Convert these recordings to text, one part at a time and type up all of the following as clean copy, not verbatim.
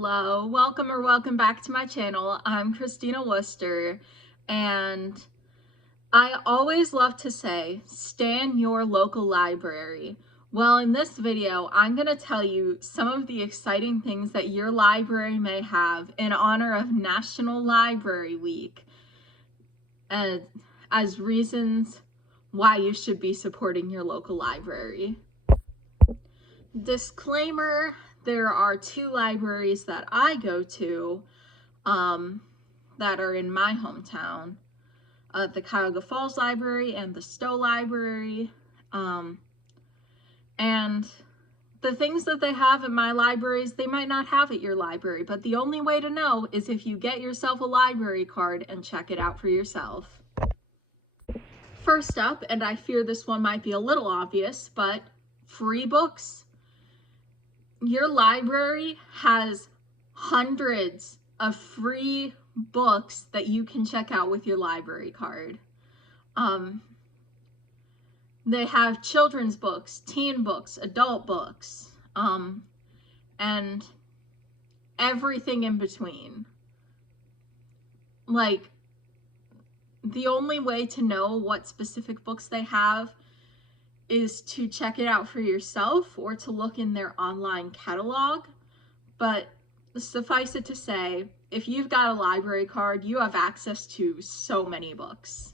Hello, welcome back to my channel. I'm Christina Worcester, and I always love to say, stay in your local library. Well, in this video, I'm going to tell you some of the exciting things that your library may have in honor of National Library Week, as reasons why you should be supporting your local library. Disclaimer, there are two libraries that I go to that are in my hometown, the Cuyahoga Falls Library and the Stowe Library. And the things that they have at my libraries, they might not have at your library, but the only way to know is if you get yourself a library card and check it out for yourself. First up, and I fear this one might be a little obvious, but free books. Your library has hundreds of free books that you can check out with your library card. They have children's books, teen books, adult books, and everything in between. Like, the only way to know what specific books they have is to check it out for yourself or to look in their online catalog. But suffice it to say, if you've got a library card, you have access to so many books.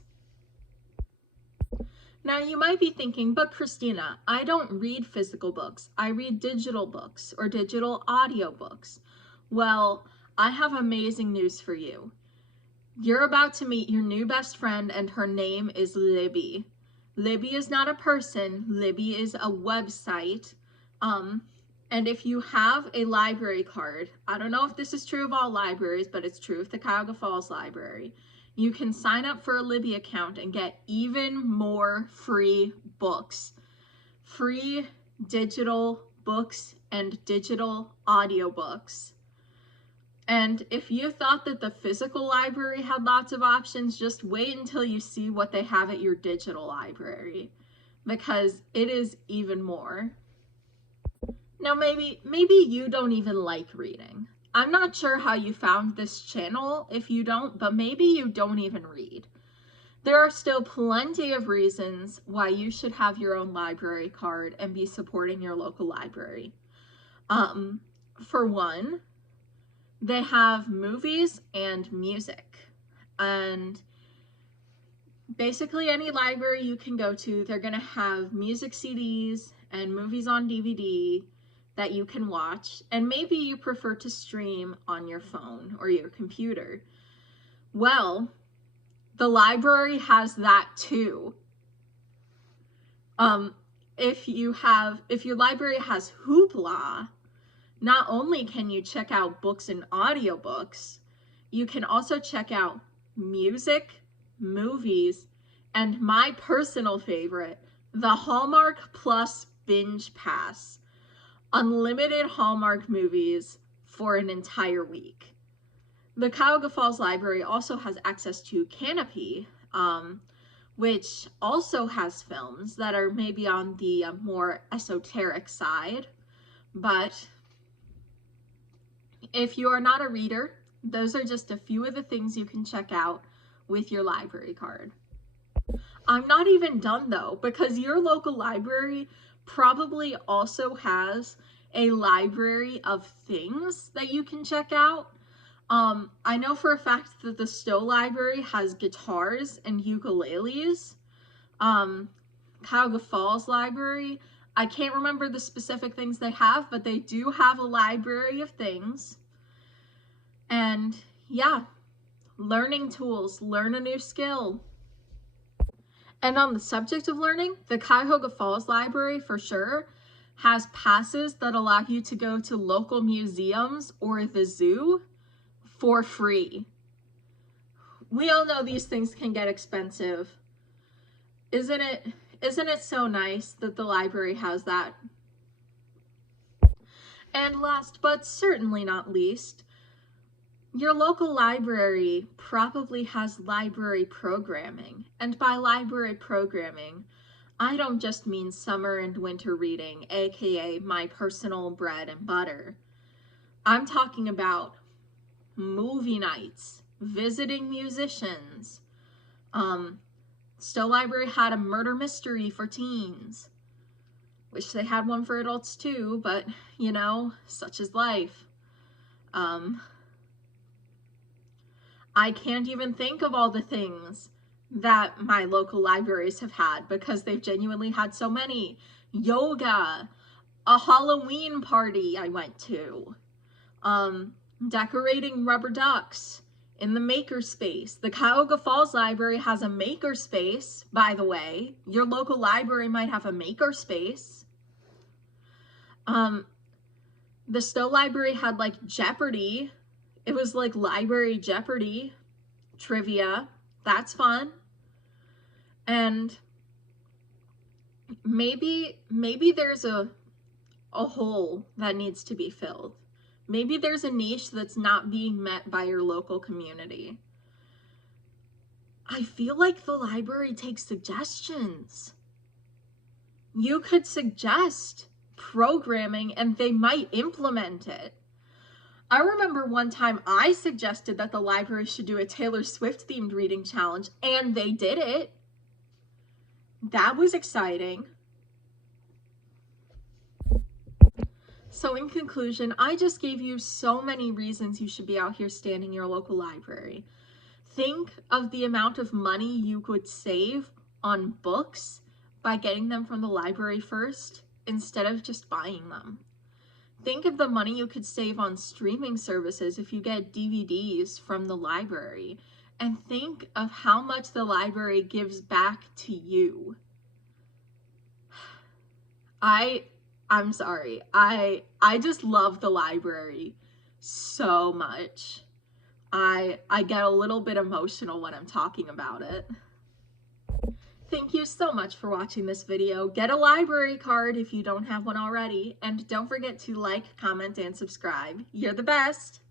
Now you might be thinking, but Christina, I don't read physical books. I read digital books or digital audiobooks. Well, I have amazing news for you. You're about to meet your new best friend, and her name is Libby. Libby is not a person, Libby is a website. And if you have a library card, I don't know if this is true of all libraries, but it's true of the Cuyahoga Falls Library, you can sign up for a Libby account and get even more free books. Free digital books and digital audiobooks. And if you thought that the physical library had lots of options, just wait until you see what they have at your digital library, because it is even more. Now, maybe you don't even like reading. I'm not sure how you found this channel if you don't, but maybe you don't even read. There are still plenty of reasons why you should have your own library card and be supporting your local library. For one, they have movies and music, and basically any library you can go to, they're going to have music CDs and movies on DVD that you can watch, and maybe you prefer to stream on your phone or your computer. Well, the library has that too. If your library has Hoopla, not only can you check out books and audiobooks, you can also check out music, movies, and my personal favorite, the Hallmark Plus Binge Pass. Unlimited Hallmark movies for an entire week. The Cuyahoga Falls Library also has access to Kanopy, which also has films that are maybe on the more esoteric side, but if you are not a reader, those are just a few of the things you can check out with your library card. I'm not even done though, because your local library probably also has a library of things that you can check out. I know for a fact that the Stowe Library has guitars and ukuleles. Cuyahoga Falls Library, I can't remember the specific things they have, but they do have a library of things. And yeah, learning tools, learn a new skill. And on the subject of learning, the Cuyahoga Falls Library for sure has passes that allow you to go to local museums or the zoo for free. We all know these things can get expensive. Isn't it so nice that the library has that? And last but certainly not least, your local library probably has library programming. And by library programming, I don't just mean summer and winter reading, aka my personal bread and butter. I'm talking about movie nights, visiting musicians. Stowe Library had a murder mystery for teens. Wish they had one for adults too, but you know, such is life. I can't even think of all the things that my local libraries have had because they've genuinely had so many. Yoga, a Halloween party I went to, decorating rubber ducks in the makerspace. The Cuyahoga Falls Library has a makerspace, by the way. Your local library might have a makerspace. The Stowe Library had like Jeopardy. It was like library Jeopardy trivia. That's fun. And maybe there's a hole that needs to be filled. Maybe there's a niche that's not being met by your local community. I feel like the library takes suggestions. You could suggest programming and they might implement it. I remember one time I suggested that the library should do a Taylor Swift themed reading challenge, and they did it. That was exciting. So in conclusion, I just gave you so many reasons you should be out here standing your local library. Think of the amount of money you could save on books by getting them from the library first instead of just buying them. Think of the money you could save on streaming services if you get DVDs from the library. And think of how much the library gives back to you. I'm sorry. I just love the library so much. I get a little bit emotional when I'm talking about it. Thank you so much for watching this video. Get a library card if you don't have one already, and don't forget to like, comment, and subscribe. You're the best!